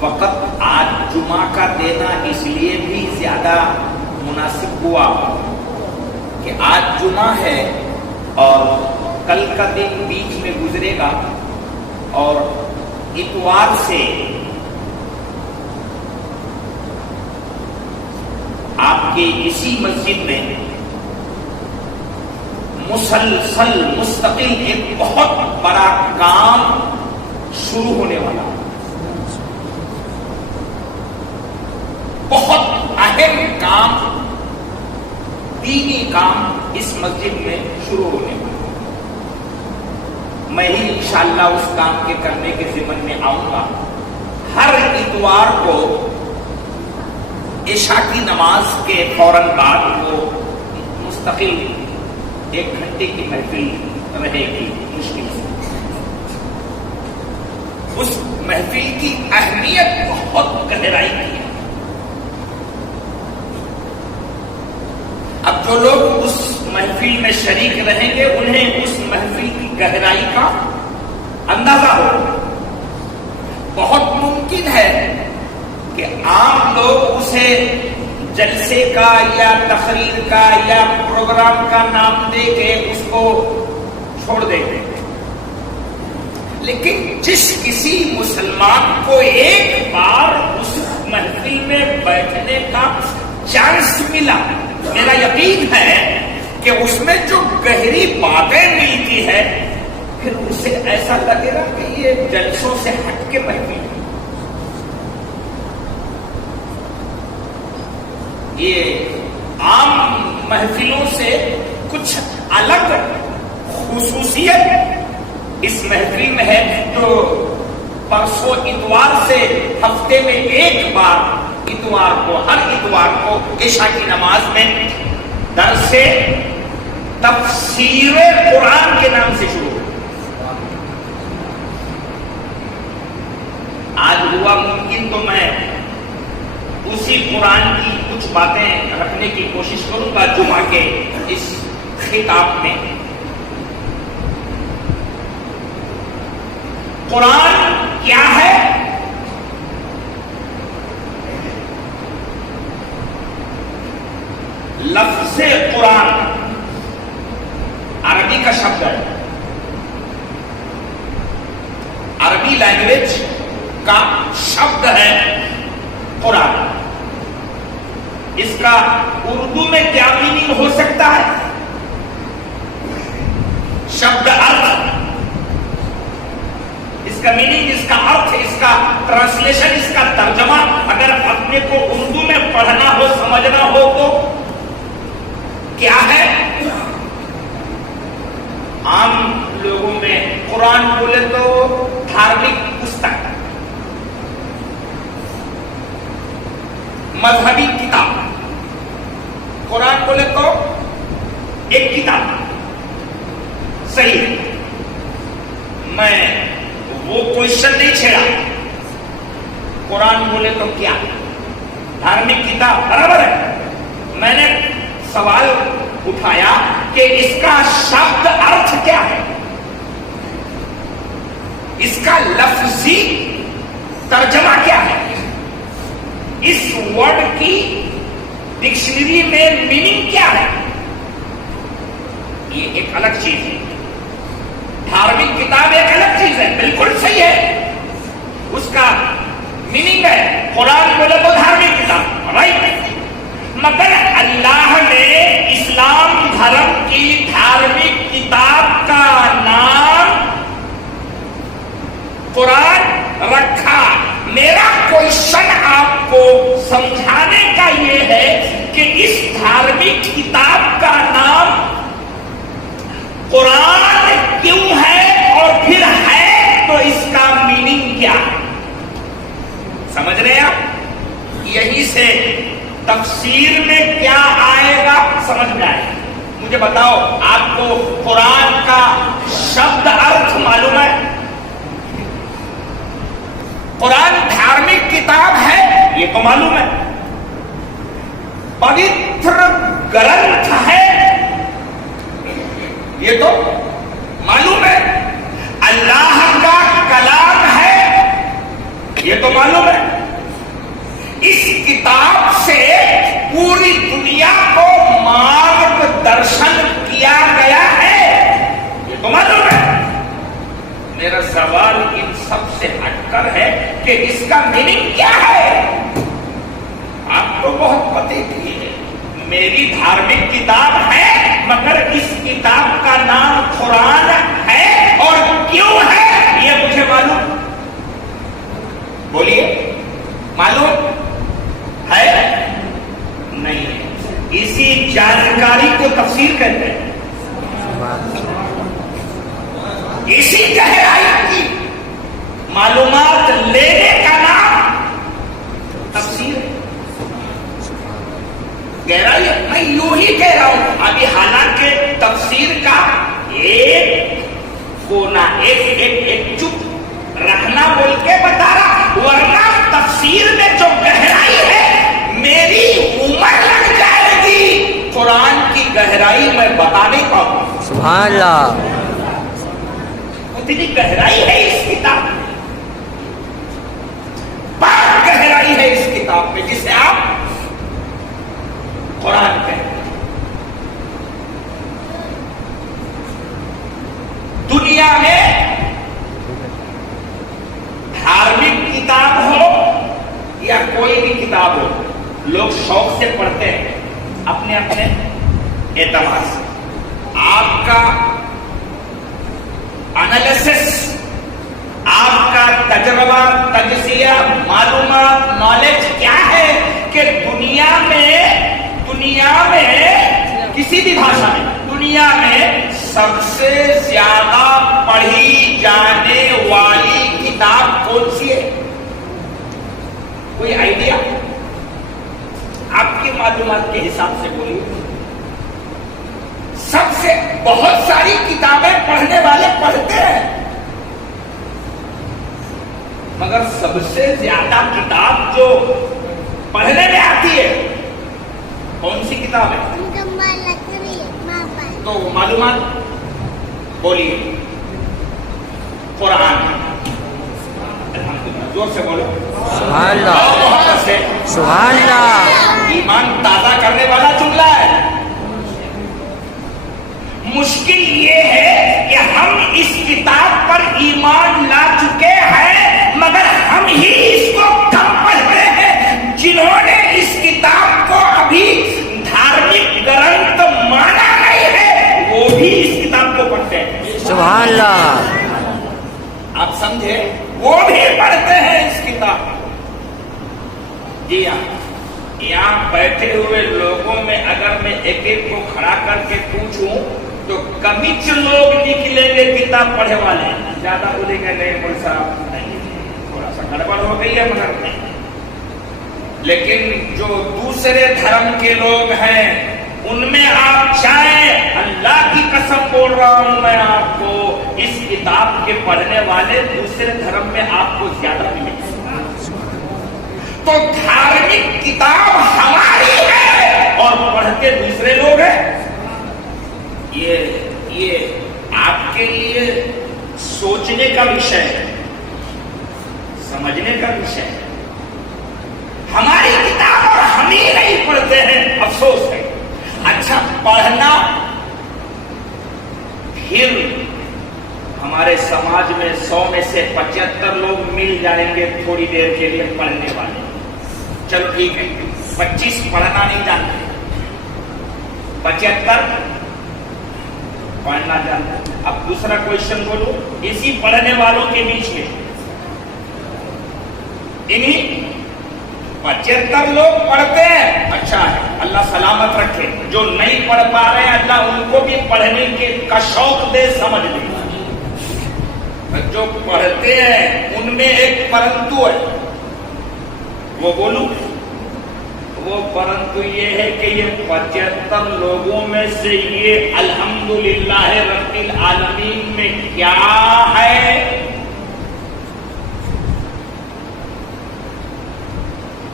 وقت آج جمعہ کا دینا اس لیے بھی زیادہ مناسب ہوا کہ آج جمعہ ہے اور کل کا دن بیچ میں گزرے گا، اور اتوار سے آپ کے اسی مسجد میں مسلسل مستقل ایک بہت بڑا کام شروع ہونے والا، بہت اہم کام، دینی کام اس مسجد میں شروع ہونے والا۔ میں ہی انشاءاللہ اس کام کے کرنے کے ضمن میں آؤں گا۔ ہر اتوار کو عشاء کی نماز کے فوراً بعد وہ مستقل 1 گھنٹے کی محفل رہے گی مشکل سے۔ اس محفل کی اہمیت بہت گہرائی کی ہے۔ اب جو لوگ اس محفل میں شریک رہیں گے انہیں اس محفل کی گہرائی کا اندازہ ہوگا۔ بہت ممکن ہے کہ عام لوگ اسے جلسے کا یا تقریر کا یا پروگرام کا نام دے کے اس کو چھوڑ دیں گے، لیکن جس کسی مسلمان کو ایک بار اس محفل میں بیٹھنے کا چانس ملا، میرا یقین ہے کہ اس میں جو گہری باتیں ملتی ہے پھر اسے ایسا لگے گا کہ یہ جلسوں سے ہٹ کے محفل ہے، یہ عام محفلوں سے کچھ الگ خصوصیت اس محفل میں ہے۔ جو پرسوں اتوار سے ہفتے میں ایک بار اتوار کو، ہر اتوار کو عشاء کی نماز میں درس تفسیر قرآن کے نام سے شروع ہو۔ آج ہوا ممکن تو میں اسی قرآن کی کچھ باتیں رکھنے کی کوشش کروں گا جمعہ کے اس خطاب میں۔ قرآن کیا ہے؟ لفظ قرآن عربی کا شبد ہے، عربی لینگویج کا شبد ہے قرآن۔ اس کا اردو میں کیا میننگ ہو سکتا ہے؟ شبد ارتھ، اس کا میننگ، اس کا ارتھ، اس کا ٹرانسلیشن، اس کا ترجمہ اگر اپنے کو اردو میں پڑھنا ہو، سمجھنا ہو تو کیا ہے؟ عام لوگوں میں قرآن بولے تو دھارمک پستک، مذہبی کتاب۔ قرآن بولے تو ایک کتاب، صحیح ہے، میں وہ کوشچن نہیں چھیڑا۔ قرآن بولے تو کیا؟ دھارمک کتاب، برابر ہے۔ میں نے سوال اٹھایا کہ اس کا شبد ارتھ کیا ہے، اس کا لفظی ترجمہ کیا ہے، اس ورڈ کی ڈکشنری میں میننگ کیا ہے؟ یہ ایک الگ چیز ہے۔ دھارمک کتاب ایک الگ چیز ہے، بالکل صحیح ہے، اس کا میننگ ہے۔ قرآن بولے تو دھارمک کتاب، رائٹ۔ مگر اللہ نے اسلام دھرم کی دھارمک کتاب کا نام قرآن رکھا۔ میرا کوشچن آپ کو سمجھانے کا یہ ہے کہ اس دھارمک کتاب کا نام قرآن کیوں ہے، اور پھر ہے تو اس کا میننگ کیا ہے؟ سمجھ رہے ہیں آپ؟ یہی سے تفسیر میں کیا آئے گا سمجھ میں آئے گا۔ مجھے بتاؤ، آپ کو قرآن کا شبد ارتھ معلوم ہے؟ قرآن دھارمک کتاب ہے یہ تو معلوم ہے، پوتر گرنتھ ہے یہ تو معلوم ہے، اللہ کا کلام ہے یہ تو معلوم ہے۔ میرا سوال ان سب سے ہٹ کر ہے کہ اس کا میننگ کیا ہے؟ آپ کو بہت پتے کی ہے میری دھارمک کتاب ہے، مگر اس کتاب کا نام قرآن ہے، اور کیوں ہے یہ مجھے معلوم؟ بولیے، معلوم ہے؟ نہیں۔ اسی جانکاری کو تفسیر کہتے ہیں، اسی گہرائی کی معلومات لینے کا نام تفسیر ہے۔ گہرائی میں یوں ہی کہہ رہا ہوں ابھی، حالانکہ تفسیر کا ایک کونا ایک چپ رکھنا بول کے بتا رہا، ورنہ تفسیر میں جو گہرائی ہے میری عمر لگ جائے گی، قرآن کی گہرائی میں بتا نہیں پاؤں۔ سبحان اللہ، اتنی گہرائی ہے اس کتاب میں، بہت گہرائی ہے اس کتاب میں، جسے آپ قرآن کہتے ہیں۔ دنیا میں دھارمک کتاب ہو یا کوئی بھی کتاب ہو، لوگ شوق سے پڑھتے ہیں اپنے اپنے اعتبار سے۔ آپ کا انالیسس، آپ کا تجربہ، تجزیہ، معلومات، نالج کیا ہے کہ دنیا میں کسی بھی بھاشا میں دنیا میں سب سے زیادہ پڑھی جانے والی کتاب کون سی ہے؟ کوئی آئیڈیا؟ آپ کی معلومات کے حساب سے بولیے۔ سب سے بہت ساری کتابیں پڑھنے والے پڑھتے ہیں، مگر سب سے زیادہ کتاب جو پڑھنے میں آتی ہے کون سی کتاب ہے؟ تو معلومات بولیے۔ قرآن۔ زور سے بولو، سبحان اللہ، محبت سے، سبحان اللہ۔ ایمان تازہ کرنے والا جملہ ہے۔ مشکل یہ ہے کہ ہم اس کتاب پر ایمان لا چکے ہیں، مگر ہم ہی اس کو کم پڑھ رہے ہیں۔ جنہوں نے اس کتاب کو ابھی دھارمک گرنتھ مانا نہیں ہے، وہ بھی اس کتاب کو پڑھتے ہیں۔ سبحان اللہ، آپ سمجھے؟ وہ بھی پڑھتے ہیں اس کتاب۔ جی ہاں، یہاں بیٹھے ہوئے لوگوں میں اگر میں ایک ایک کو کھڑا کر کے پوچھوں تو کمیچ لوگ نکلیں گے کتاب پڑھے والے، زیادہ بولیں گے نہیں بول صاحب نہیں، تھوڑا سا گڑبڑ ہو گئی ہے مگر نہیں۔ لیکن جو دوسرے دھرم کے لوگ ہیں ان میں آپ چاہیں، اللہ کی قسم بول رہا ہوں میں آپ کو، اس کتاب کے پڑھنے والے دوسرے دھرم میں آپ کو زیادہ ملیں گے۔ تو دھارمک کتاب ہماری ہے اور پڑھتے دوسرے لوگ ہیں۔ یہ آپ کے لیے سوچنے کا وشے ہے، سمجھنے کا وشے ہے۔ ہماری کتاب اور ہم ہی نہیں پڑھتے ہیں، افسوس ہے۔ اچھا، پڑھنا پھر ہمارے سماج میں 100 میں سے 75 لوگ مل جائیں گے تھوڑی دیر کے لیے پڑھنے والے، چلو ٹھیک ہے، 25 پڑھنا نہیں جانتے، 75 پڑھنا جانتے۔ اب دوسرا کوشچن بولو، اسی پڑھنے والوں کے بیچ میں انہی 75 لوگ پڑھتے ہیں، اچھا ہے، اللہ سلامت رکھے۔ جو نہیں پڑھ پا رہے ہیں اللہ ان کو بھی پڑھنے کا شوق دے، سمجھ دے۔ جو پڑھتے ہیں ان میں ایک پرنتو ہے، وہ بولوں، وہ پرنتو یہ ہے کہ یہ 75 لوگوں میں سے یہ الحمدللہ رب العالمین میں کیا ہے؟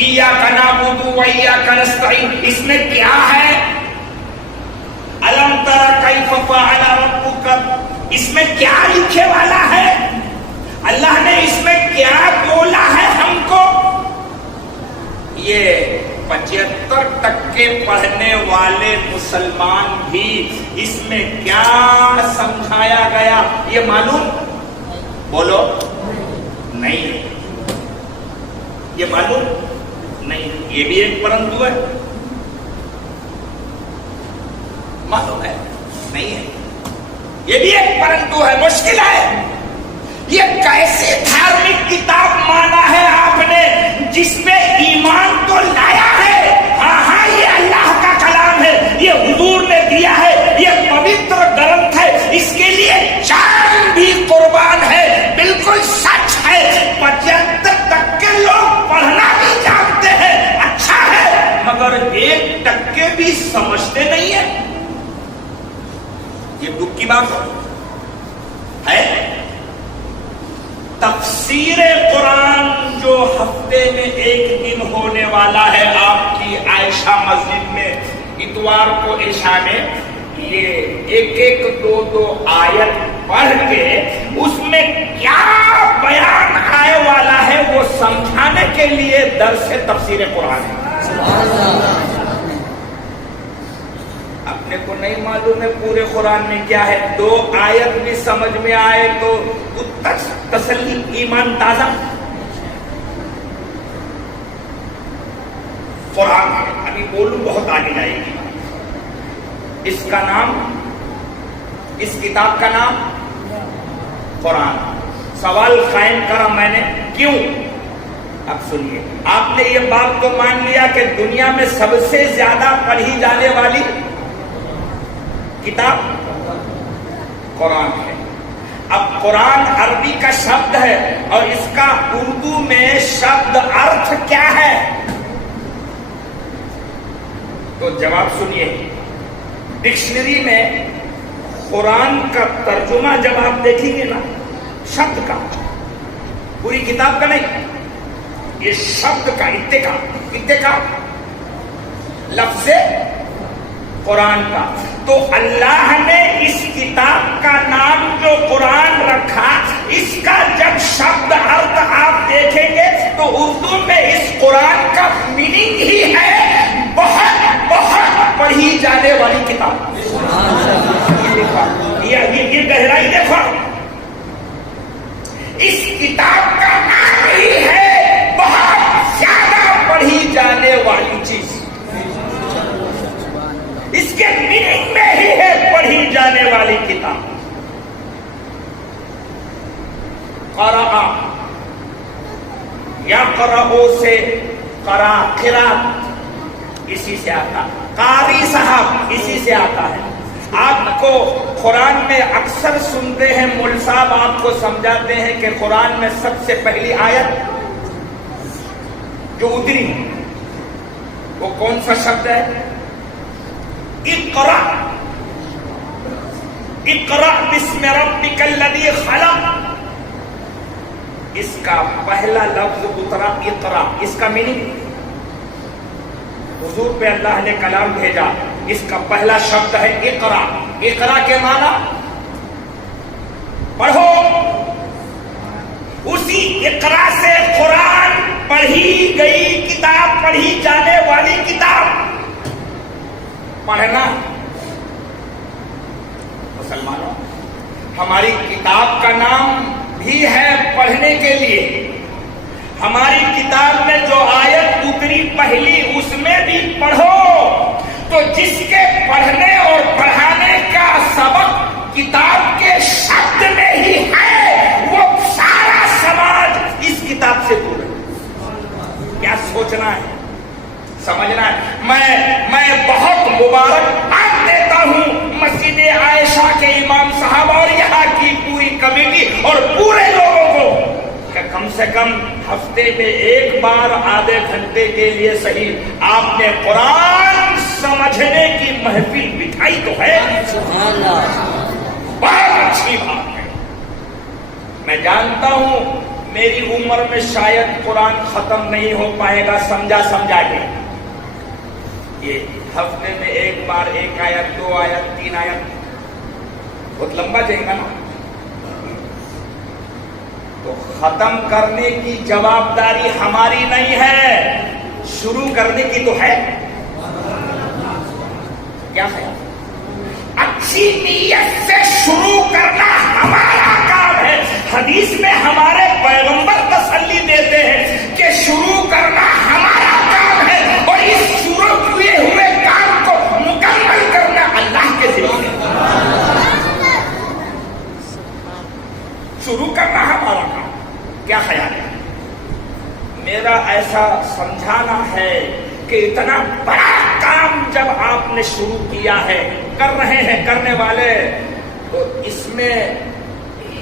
ایاک نعبد و ایاک نستعین، اس میں کیا ہے؟ الم تر کیف فعل ربک، اس میں کیا لکھے والا ہے؟ اللہ نے اس میں کیا بولا ہے ہم کو؟ یہ 75% پڑھنے والے مسلمان بھی اس میں کیا سمجھایا گیا یہ معلوم بولو نہیں. یہ معلوم نہیں. یہ بھی ایک پرندو ہے. معلوم ہے نہیں ہے. یہ بھی ایک پرندو ہے. مشکل ہے. یہ کیسی دھارمک کتاب مانا ہے آپ نے جس پہ ایمان تو لایا ہے؟ ہاں یہ اللہ کا کلام ہے, یہ حضور نے دیا ہے, یہ پوتر گرنتھ ہے, اس کے لیے جان بھی قربان ہے, بالکل سچ ہے. 75 تک کے لوگ پڑھنا بھی جانتے ہیں, اچھا ہے, مگر 1% بھی سمجھتے نہیں ہیں. یہ دکھ کی بات ہے. تفسیر قرآن جو ہفتے میں ایک دن ہونے والا ہے آپ کی عائشہ مسجد میں اتوار کو عشاء میں, یہ ایک 2 آیت پڑھ کے اس میں کیا بیان آنے والا ہے وہ سمجھانے کے لیے درس تفسیر قرآن ہے. اپنے کو نہیں معلوم ہے پورے قرآن میں کیا ہے, 2 آیت بھی سمجھ میں آئے تو تسلی, ایمان تازہ. قرآن ہے, ابھی بولوں بہت آگے جائے گی. اس کا نام, اس کتاب کا نام قرآن. سوال قائم کرا میں نے, کیوں؟ اب سنیے. آپ نے یہ بات تو مان لیا کہ دنیا میں سب سے زیادہ پڑھی جانے والی کتاب قرآن ہے. اب قرآن عربی کا شبد ہے اور اس کا اردو میں شبد ارتھ کیا ہے؟ تو جواب سنیے. ڈکشنری میں قرآن کا ترجمہ جب آپ دیکھیں گے نا, شبد کا, پوری کتاب کا نہیں, یہ شبد کا اتکا لفظ قرآن کا. تو اللہ نے اس کتاب کا نام جو قرآن رکھا, اس کا جب شبد ارتھ آپ دیکھیں گے تو اردو میں اس قرآن کا میننگ ہی ہے بہت بہت پڑھی جانے والی کتاب. یہ گہرائی دیکھو, اس کتاب کا نام ہی ہے بہت زیادہ پڑھی جانے والی چیز. اس کے میننگ میں ہی ہے پڑھی جانے والی کتاب. قرأ, یا قرأو سے قرأت اسی سے آتا, قاری صاحب اسی سے آتا ہے. آپ کو قرآن میں اکثر سنتے ہیں مول صاحب آپ کو سمجھاتے ہیں کہ قرآن میں سب سے پہلی آیت جو اتری وہ کون سا شبد ہے؟ اقرأ, اقرأ بسم ربک الذی خلق. اس کا پہلا لفظ اترا اقرأ. اس کا میننگ, حضور پہ اللہ نے کلام بھیجا, اس کا پہلا شبد ہے اقرأ. اقرأ کے معنی پڑھو. اسی اقرأ سے قرآن پڑھی گئی کتاب, پڑھی جانے والی کتاب. پڑھنا مسلمانوں, ہماری کتاب کا نام بھی ہے پڑھنے کے لیے. ہماری کتاب میں جو آیت اتری پہلی اس میں بھی پڑھو. تو جس کے پڑھنے اور پڑھانے کا سبق کتاب کے شبد میں ہی ہے, وہ سارا سماج اس کتاب سے دور ہے. کیا سوچنا ہے, سمجھنا ہے. میں بہت مبارکباد دیتا ہوں مسجد عائشہ کے امام صاحب اور یہاں کی پوری کمیٹی اور پورے لوگوں کو کہ کم سے کم ہفتے میں ایک بار آدھے گھنٹے کے لیے صحیح آپ نے قرآن سمجھنے کی محفل بٹھائی تو ہے. بہت اچھی بات ہے. میں جانتا ہوں میری عمر میں شاید قرآن ختم نہیں ہو پائے گا سمجھا کے. یہ ہفتے میں ایک بار 1 آیت 2 آیت 3 آیت بہت لمبا جائے گا نا. تو ختم کرنے کی جوابداری ہماری نہیں ہے, شروع کرنے کی تو ہے. کیا ہے؟ اچھی نیت سے شروع کرنا ہمارا کام ہے. حدیث میں ہمارے پیغمبر تسلی دیتے ہیں کہ شروع کرنا ہمارا کام ہے اور اس شروع کیے ہوئے کام کو مکمل کرنا اللہ کے ذمہ ہے. شروع کرنا ہمارا کام. کیا خیال ہے؟ میرا ایسا سمجھانا ہے کہ اتنا بڑا کام جب آپ نے شروع کیا ہے، کر رہے ہیں کرنے والے، تو اس میں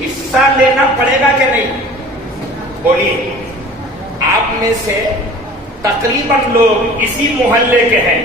حصہ لینا پڑے گا کہ نہیں؟ بولیے. آپ میں سے تقریباً لوگ اسی محلے کے ہیں.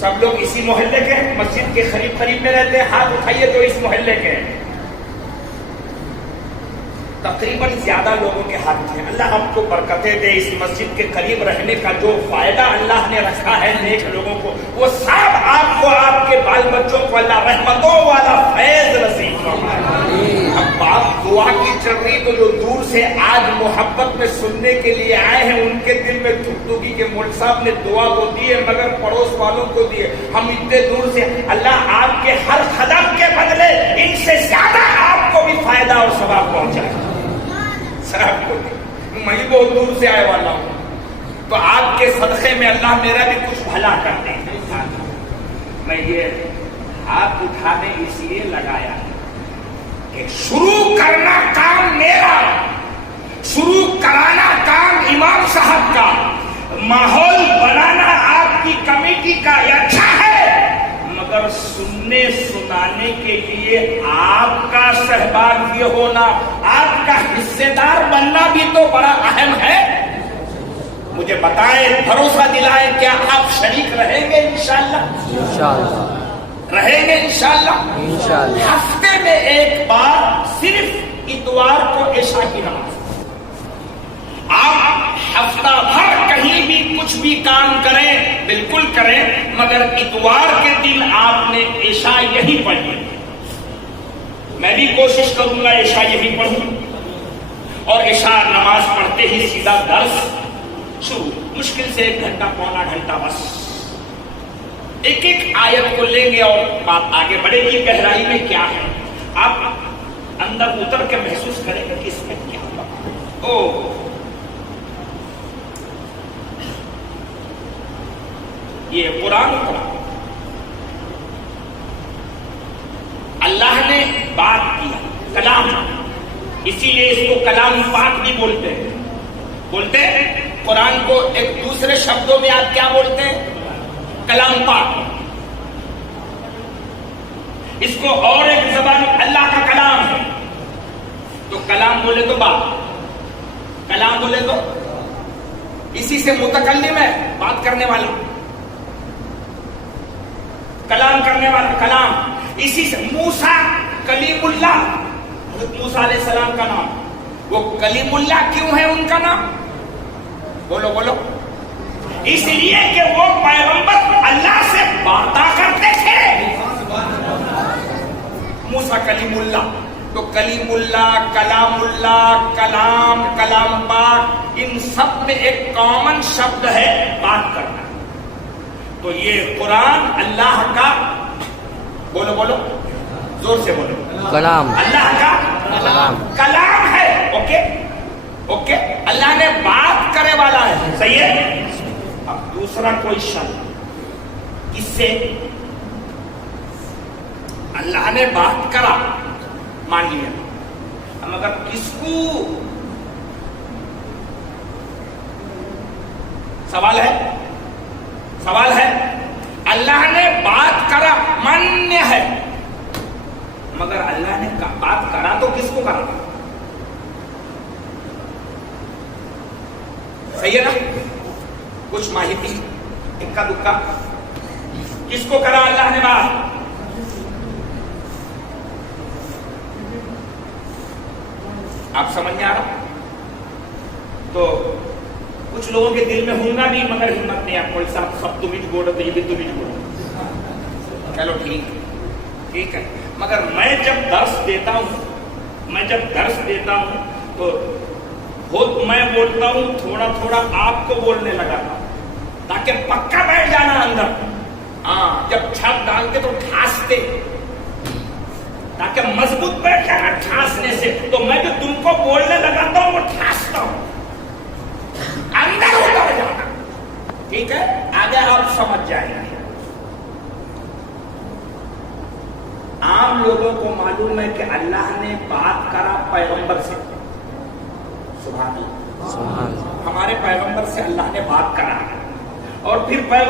سب لوگ اسی محلے کے ہیں، مسجد کے قریب میں رہتے ہیں. ہاتھ اٹھائیے تو اس محلے کے ہیں. تقریباً زیادہ لوگوں کے ہاتھ ہیں. اللہ ہم کو برکتیں دے. اس مسجد کے قریب رہنے کا جو فائدہ اللہ نے رکھا ہے نیک لوگوں کو، وہ سب آپ کو، آپ کے بال بچوں کو اللہ رحمتوں والا فیض نصیب فرمائے. اب بات دعا کی چل رہی تو جو دور سے آج محبت میں سننے کے لیے آئے ہیں، ان کے دل میں تھکتھکی کہ مول صاحب نے دعا تو دی ہے مگر پڑوس والوں کو دیے. ہم اتنے دور سے، اللہ آپ کے ہر قدم کے بدلے ان سے زیادہ آپ کو بھی فائدہ اور ثواب پہنچائے. صاحب کو میں بہت دور سے آئے والا ہوں، تو آپ کے صدقے میں اللہ میرا بھی کچھ بھلا کر دے. میں یہ ہاتھ اٹھانے اس لیے لگایا کہ شروع کرنا کام میرا، شروع کرانا کام امام صاحب کا، ماحول بنانا آپ کی کمیٹی کا. یہ اچھا ہے، مگر سننے سنانے کے لیے آپ کا سہباگیہ ہونا، آپ کا حصے دار بننا بھی تو بڑا اہم ہے. مجھے بتائیں، بھروسہ دلائیں، کیا آپ شریک رہیں گے؟ انشاءاللہ رہیں گے. انشاءاللہ ہفتے میں ایک بار صرف اتوار کو عشاء کی نماز. آپ ہفتہ بھر کہیں بھی کچھ بھی کام کریں، بالکل کریں، مگر اتوار کے دن آپ نے عشاء یہی پڑھی. میں بھی کوشش کروں گا عشاء یہی پڑھوں، اور عشاء نماز پڑھتے ہی سیدھا درس شروع. مشکل سے 1 گھنٹہ پونا گھنٹہ بس. ایک ایک آیت کو لیں گے اور بات آگے بڑھے گی. گہرائی میں کیا ہے آپ اندر اتر کے محسوس کریں گے کہ اس میں کیا ہوا. یہ قرآن اللہ نے بات کیا، کلام، اسی لیے اس کو کلام پاک بھی بولتے ہیں. قرآن کو ایک دوسرے شبدوں میں آپ کیا بولتے ہیں؟ کلام پاک. اس کو اور ایک زبان اللہ کا کلام ہے. تو کلام بولے تو بات، کلام بولے تو اسی سے متکلم ہے، بات کرنے والا، کلام کرنے والا، کلام. اسی سے موسیٰ کلیم اللہ، حضرت موسیٰ علیہ السلام کا نام. وہ کلیم اللہ کیوں ہے ان کا نام؟ بولو بولو. اس لیے کہ وہ پیغمبر اللہ سے باتیں کرتے تھے. موسیٰ کلیم اللہ. تو کلیم اللہ، کلام اللہ، کلام، کلام پاک، ان سب میں ایک کامن شبد ہے بات کرنا. تو یہ قرآن اللہ کا، بولو بولو زور سے بولو، کلام، اللہ کا کلام ہے. اوکے اوکے، اللہ نے بات کرنے والا ہے. صحیح ہے. اب دوسرا کوئی شبد، کس سے اللہ نے بات کرا مان لیا، مگر کس کو؟ سوال ہے. اللہ نے بات کرا مانیہ ہے، مگر اللہ نے بات کرا تو کس کو کرا؟ صحیح ہے نا؟ کچھ ماہیتی اکا دکا، کس کو کرا اللہ نے بات؟ آپ سمجھ میں آ رہا؟ تو کچھ لوگوں کے دل میں ہوگا بھی مگر ہمت نہیں. آپ کوئی صاحب سب تم ہی بولو تو یہ بھی تم ہی بولو. چلو ٹھیک ہے. مگر میں جب درس دیتا ہوں تو خود میں بولتا ہوں، تھوڑا تھوڑا آپ کو بولنے لگا تاکہ پکا بیٹھ جانا اندر. ہاں، جب چھت ڈالتے تو ٹھاستے. تاکہ مضبوط بیٹھے نا ٹھاسنے سے. تو میں جو تم کو بولنے لگاتا ہوں وہ ٹھاستا ہوں, اندر اتر جانا. ٹھیک ہے, آگے آپ سمجھ جائیں گے. عام لوگوں کو معلوم ہے کہ اللہ نے بات کرا پیغمبر سے. سبحان اللہ, سبحان اللہ. ہمارے پیغمبر سے اللہ نے بات کرا, اور پھر پیغمبر